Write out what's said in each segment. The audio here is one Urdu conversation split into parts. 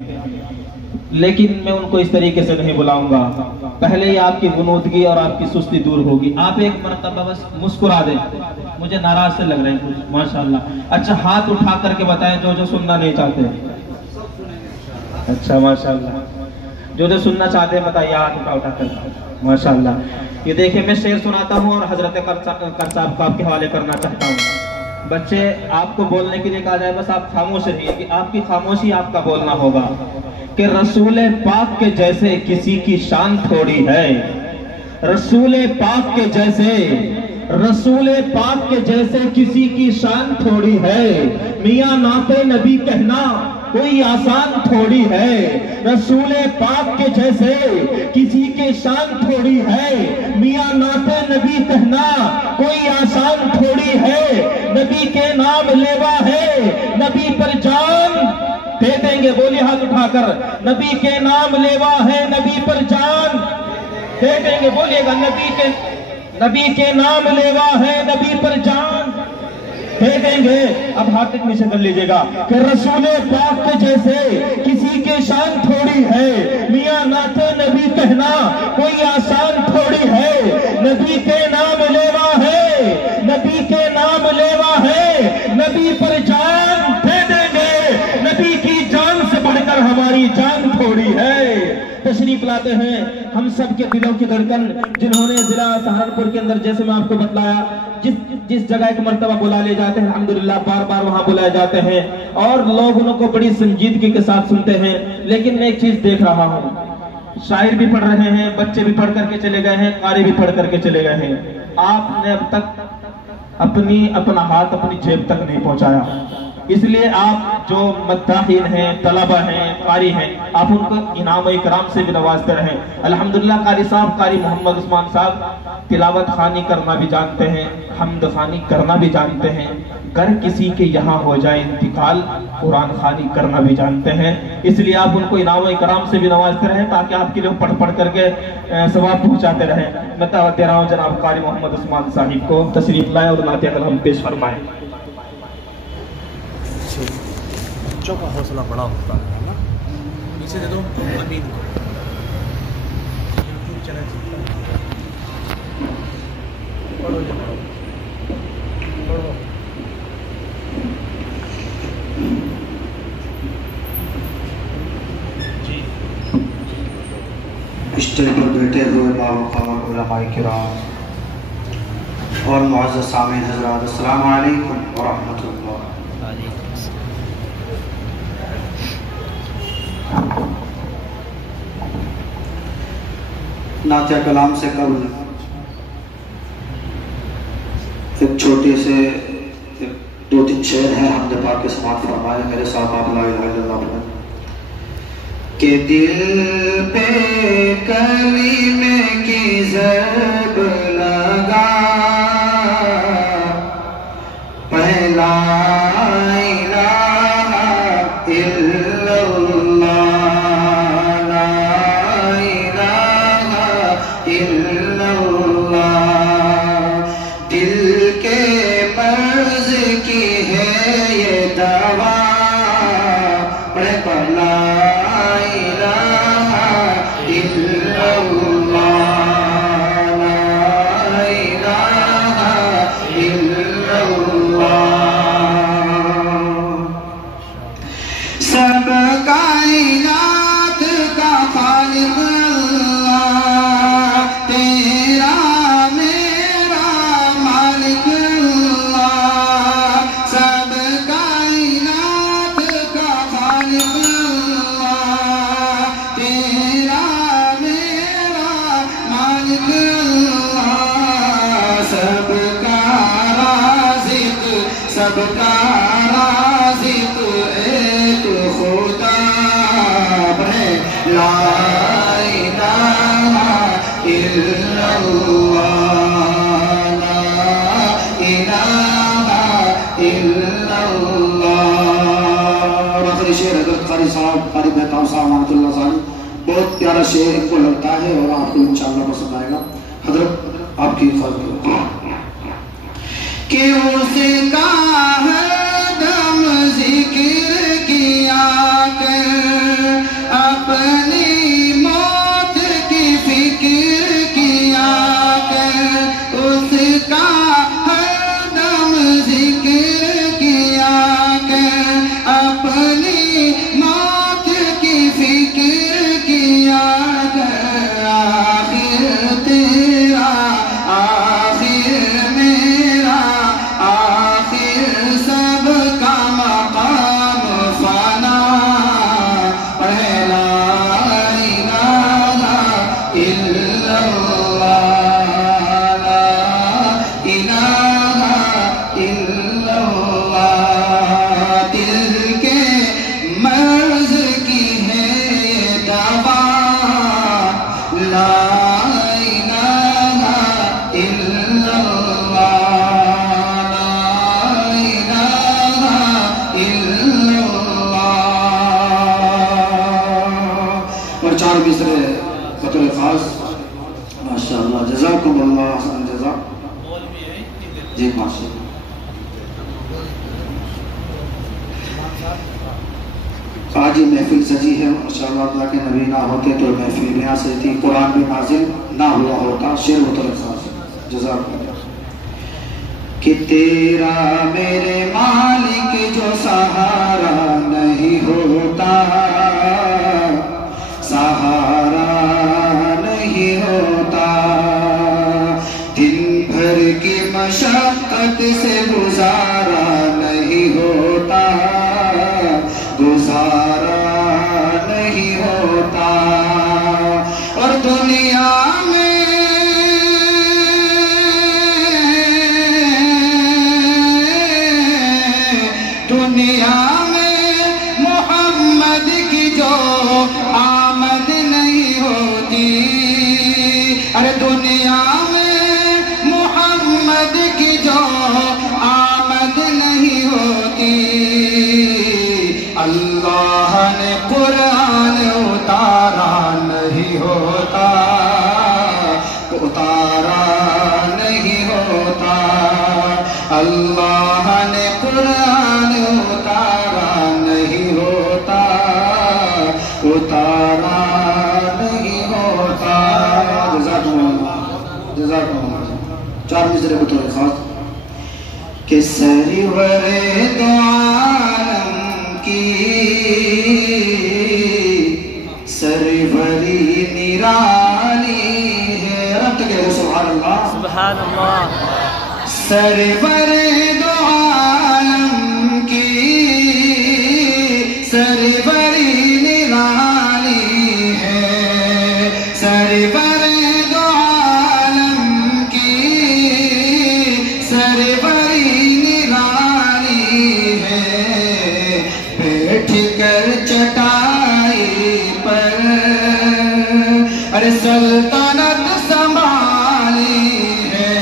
لیکن میں ان کو اس طریقے سے نہیں بلاؤں گا. پہلے ہی آپ کی غنودگی اور آپ کی سستی دور ہوگی. آپ ایک مرتبہ بس مسکرا دیں. مجھے ناراض سے لگ رہے ہیں کچھ ماشاءاللہ. اچھا ہاتھ اٹھا کر کے بتائیں جو سننا نہیں چاہتے. اچھا ماشاءاللہ. جو سننا چاہتے ہیں بتائیے ہاتھ اٹھا کر. ماشاءاللہ. یہ دیکھیں میں شعر سناتا ہوں اور حضرت قر صاحب کو آپ کے حوالے کرنا چاہتا ہوں. بچے آپ کو بولنے کے لیے کہا جائے بس آپ خاموش رہیے کہ آپ کی خاموشی آپ کا بولنا ہوگا. کہ رسول پاک کے جیسے کسی کی شان تھوڑی ہے. رسول پاک کے جیسے کسی کی شان تھوڑی ہے. میاں نعت نبی کہنا کوئی آسان تھوڑی ہے. رسول پاک کے جیسے کسی کی شان تھوڑی ہے. میاں نعت نبی کہنا کوئی آسان تھوڑی ہے. نبی کے نام لیوا ہے نبی پر جان دے دیں گے. بولیے ہاتھ اٹھا کر. نبی کے نام لیوا ہے نبی پر جان دے دیں گے. بولیے گا نبی کے نام لیوا ہے نبی پر جان دے دیں گے. اب ہاتھ تک نیچے کر لیجئے گا کہ رسول پاک کے جیسے کسی کے شان تھوڑی ہے. میاں نعت نبی کہنا کوئی آسان تھوڑی ہے. نبی کے نام لیوا ہے نبی کے نام لیوا ہے نبی پر جان دے دیں گے. نبی کی جان سے بڑھ کر ہماری جان تھوڑی ہے. تشریف لاتے ہیں ہم سب کے دلوں کی دھڑکن جنہوں نے ضلع سہارنپور کے اندر جیسے میں آپ کو بتلایا جس جگہ ایک مرتبہ بلا لے جاتے ہیں الحمدللہ بار بار وہاں بلائے جاتے ہیں اور لوگ ان کو بڑی سنجیدگی کے ساتھ سنتے ہیں. لیکن میں ایک چیز دیکھ رہا ہوں شاعر بھی پڑھ رہے ہیں بچے بھی پڑھ کر کے چلے گئے ہیں قاری بھی پڑھ کر کے چلے گئے ہیں. آپ نے اب تک اپنا ہاتھ اپنی جیب تک نہیں پہنچایا. اس لیے آپ جو مداحین ہیں طلبہ ہیں قاری ہیں آپ ان کو انعام و اکرام سے بھی نوازتے رہیں. الحمدللہ قاری صاحب قاری محمد عثمان صاحب تلاوت خوانی کرنا بھی جانتے ہیں حمد خوانی کرنا بھی جانتے ہیں. گر کسی کے یہاں ہو جائے انتقال قرآن خوانی کرنا بھی جانتے ہیں. اس لیے آپ ان کو انعام و اکرام سے بھی نوازتے رہیں تاکہ آپ کے لیے پڑھ کر کے ثواب پہنچاتے رہیں. میں دعوت دے رہا ہوں جناب قاری محمد عثمان صاحب کو تشریف لائیں اور نعت کلام پیش فرمائیں. بچوں کا حوصلہ بڑا ہوتا ہے نا. پیچھے دے دو امین کو یوٹیوب چینل پڑھو پڑھو. جی اسٹیج پر بیٹھے ہوئے باوقار علماء کرام اور معزز سامعین حضرات السلام علیکم ورحمۃ اللہ. نعت کلام سے قبل ایک چھوٹے سے 2-3 شعر ہیں حمد پاک کے سماعت فرمائے میرے ساتھ آپ لا الہ الا اللہ پڑھیں. کہ دل پہ کلمے کی ضرب لگا پہلا سب کا رازق ایک خدا ہے لا الہ الا اللہ لا الہ الا اللہ. اور آخری شعر حضرت قاری صاحب قاری مہتاب صاحب رحمۃ اللہ صاحب بہت پیارا شعر ان کو لگتا ہے اور آپ کو انشاءاللہ پسند آئے گا. حضرت آپ کی خدمت کہ اس کا ہر دم ذکر کیا کر چار مصرے بطور خاص ماشاءاللہ جزاکم اللہ حسن جزا جی ماشاءاللہ آج یہ محفل سجی ہے ماشاءاللہ اللہ کے نبی نہ ہوتے تو محفل یہاں سے تھی قرآن بھی نازل نہ ہوا ہوتا شعر بطور خاص جزاکم اللہ کہ تیرا میرے مالک جو سہارا نہیں ہوتا سہارا نہیں ہوتا دن بھر کی مشقت سے گزارا نہیں ہوتا گزارا نہیں ہوتا اور دنیا میں محمد کی جو آمد نہیں ہوتی ارے دنیا میں محمد کی جو آمد نہیں ہوتی اللہ نے قرآن اتارا نہیں ہوتا اتارا نہیں ہوتا اللہ نے قرآن اتارا نہیں ہوتا اتارا نہیں ہوتا جزاکم اللہ چار مصرے بطور خاص کہ سرور دو عالم کی سروری نرالی ہے رب تک ہے سبحان اللہ سبحان اللہ سرور دو عالم کی سروری نرالی ہے سرور دو عالم کی سروری نرالی ہے بیٹھ کر چٹائی پر ارے سلطنت سنبھالی ہے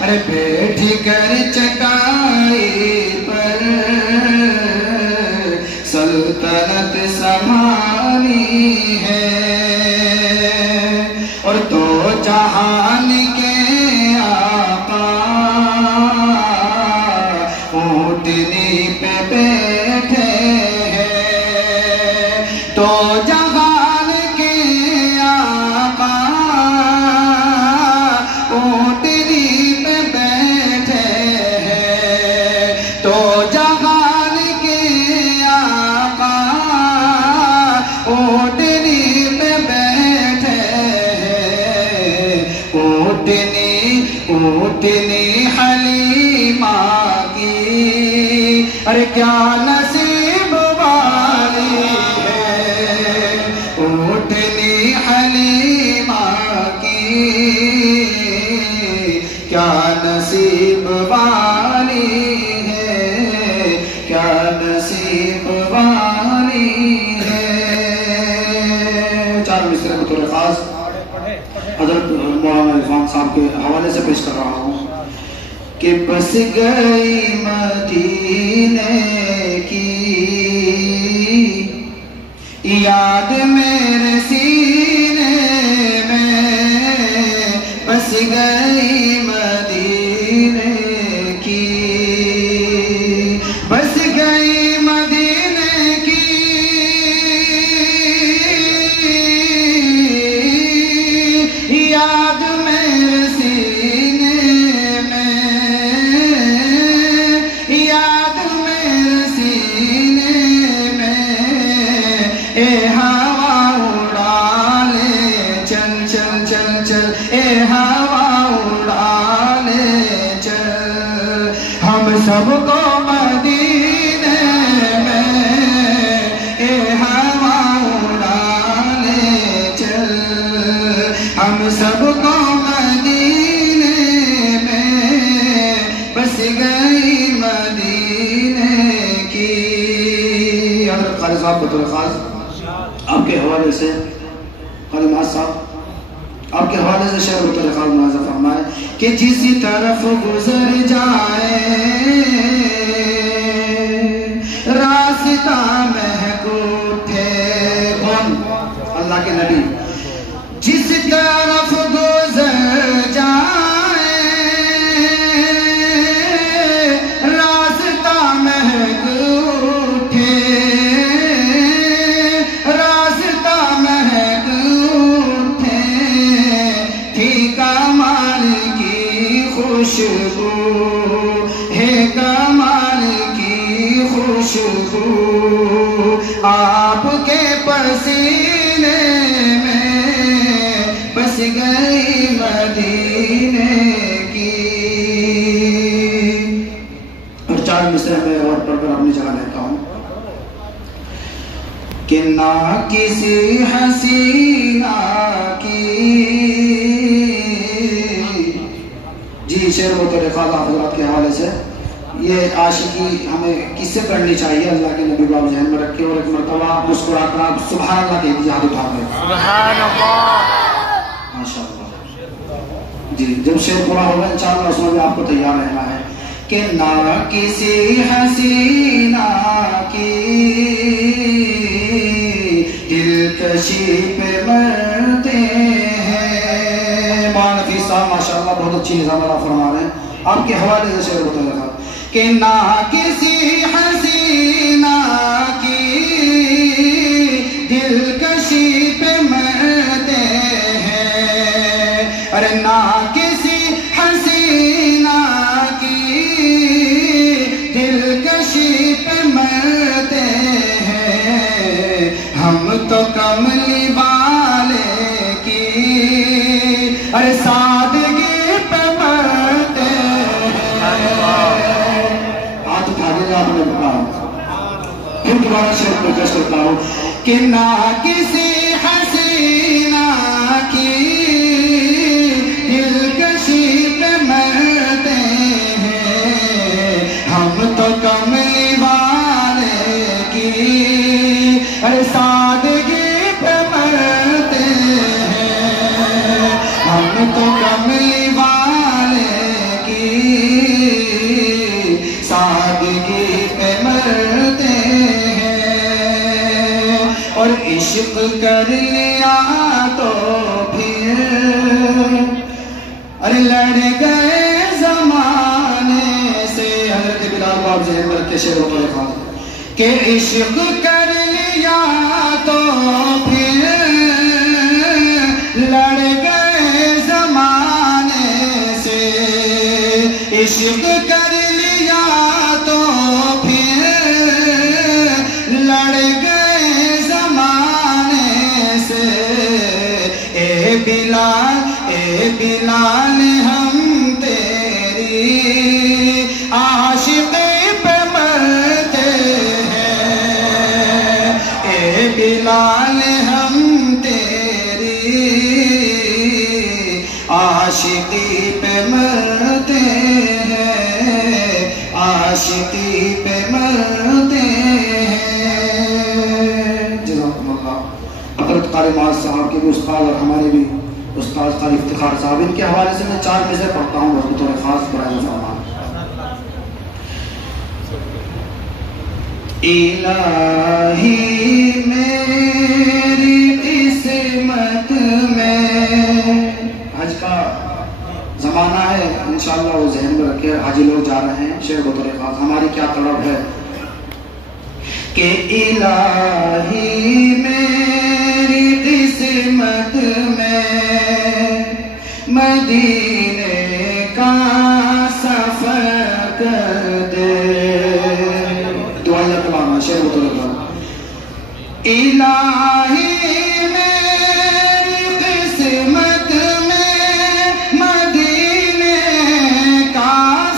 ارے بیٹھ کر چٹائی پر سلطنت سنبھالی ہے اور دو جہان کے آقا اونٹنی پہ بیٹھے ہیں دو جہان کے آقا اونٹنی پہ بیٹھے ہیں دو جہان کے آقا اونٹنی پہ بیٹھے ہیں اونٹنی حلیمہ کی ارے کیا نصیب والی ہے اونٹنی حلیمہ کی کیا نصیب والی ہے کیا نصیب والی ہے چار مصرے بطور خاص حضرت مولانا عرفان صاحب کے حوالے سے پیش کر رہا ہوں کہ بس گئی مدینے کی یاد میرے سینے میں بس گئی مدینے کی بس گئی مدینے کی یاد میرے سینے میں یاد میرے سینے میں اے ہوا اڑا لے چل چل چل چل اے ہوا اڑا لے چل ہم سب کو مدینے میں اے ہوا اڑا لے چل ہم سب کو مدینے میں بس گئی مدینے کی حضرت قاری صاحب بطور خاص آپ کے حوالے سے قاری معاذ صاحب آپ کے حوالے سے شعر بطور خاص ملاحظہ فرمائے کہ جس طرف گزر جائے راستہ محکوب تھے اللہ کے نبی جس طرف گزر جائے راستہ مہک اٹھے، راستہ مہک اٹھے، تھی کمال کی خوشبو، ہے کمال کی خوشبو، آپ کے پسینے میں بس گئی مدینے کی۔ اور 4 مصرع میں اور پڑھ کر اپنی جگہ لیتا ہوں کہ نہ کسی حسینہ کی، جی شعر و طریقات حضرات کے حوالے سے یہ عاشقی ہمیں کس سے کرنی چاہیے، اللہ کے نبی کو آپ ذہن میں رکھیں اور ایک مرتبہ مسکرا کر آپ سبحان اللہ کہہ دیجیے، ہاتھ اٹھا کر سبحان اللہ، ماشاء اللہ۔ جی جب شعر پورا ہوگا انشاءاللہ اس میں بھی آپ کو تیار رہنا ہے کہ نہ کسی حسینہ کی دلکشی پہ مرتے ہیں۔ مولانا نفیس صاحب ماشاءاللہ بہت اچھی نظام اللہ فرما رہے ہیں، آپ کے حوالے سے شعر بتا رہا کہ نہ کسی حسینہ کی دلکشی پہ مرتے ہیں، ارے نہ کسی حسینہ کی دلکشی پہ مرتے ہیں، ہم تو کملی والے کی ارے سادگی پہ مرتے پھر دوبارہ شعر میں پیش کرتا ہوں کہ نہ کسی حسینہ کی دلکشی پہ مرتے ہیں، ہم تو کملی والے کی سادگی پہ مرتے ہیں، ہم تو کملی والے کی سادگی پہ مرتے ہیں، اور عشق کر لیا تو پھر ارے لڑ گئے زمانے سے۔ حضرت بلال کو آپ ذہن میں رکھتے شعر و طریقات کہ عشق کر لیا تو پھر لڑ گئے زمانے سے، عشق کر لیا تو پھر لڑ گئے زمانے سے، اے بلال ہم تیری عاشقی پہ مرتے ہیں، اے بلال ہم تیری عاشقی پہ مرتے ہیں، عاشقی پہ مرتے ہیں۔ جزاکم اللہ۔ حضرت قاری معاذ صاحب کے بھی استاد اور ہمارے بھی استاد قاری افتخار صاحب، ان کے حوالے سے میں 4 مصرع پڑھتا ہوں اور بطور خاص برائے فرمان۔ الہی میری قسمت میں، حج کا زمانہ ہے انشاءاللہ وہ ذہن میں رکھے، حاجی لوگ جا رہے ہیں، شعر و طریقات ہماری کیا طلب ہے کہ الہی میری قسمت میں مدینے کا سفر کر دے، دعائیں تمام شعر و طریقات۔ الہی میری قسمت میں مدینے کا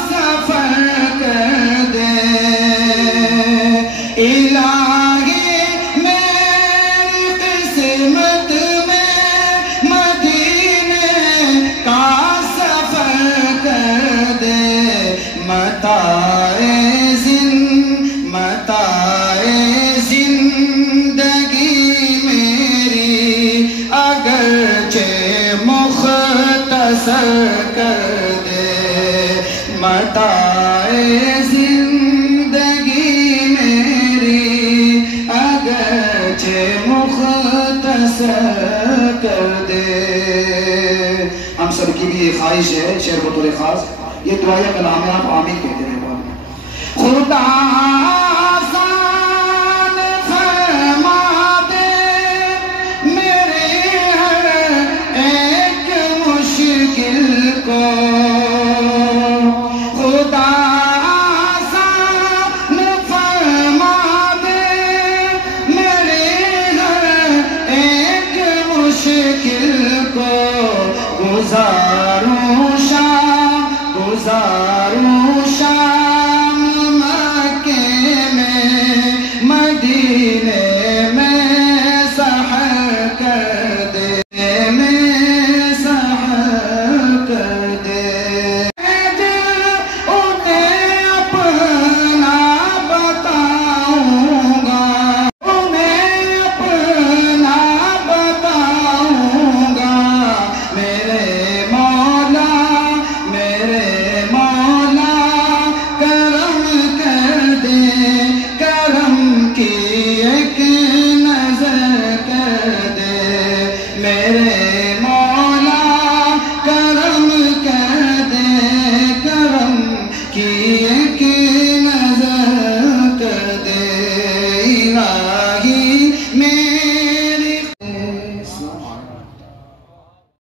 سفر کر دے، الہی میری قسمت میں مدینے کا سفر کر دے، متاع زندگی میری اگرچہ مختصر کر دے، متاع زندگی میری اگرچہ مختصر سب کی بھی خواہش ہے شعر بطور خاص، یہ دعائیہ کلام ہے، آپ آمین کہتے رہے بعد میں. خدا آسان فرما دے میرے ہر ایک مشکل کو، خدا آسان فرما دے میرے ہر ایک مشکل کو، گزاروں شام مکے میں مدینے میں سحر کر دے، میں سحر کر دے. انہیں اپنا بتاؤں گا، انہیں اپنا بتاؤں گا، میرے مولا کرم کر دے، کرم کی ایک نظر کر دے، میرے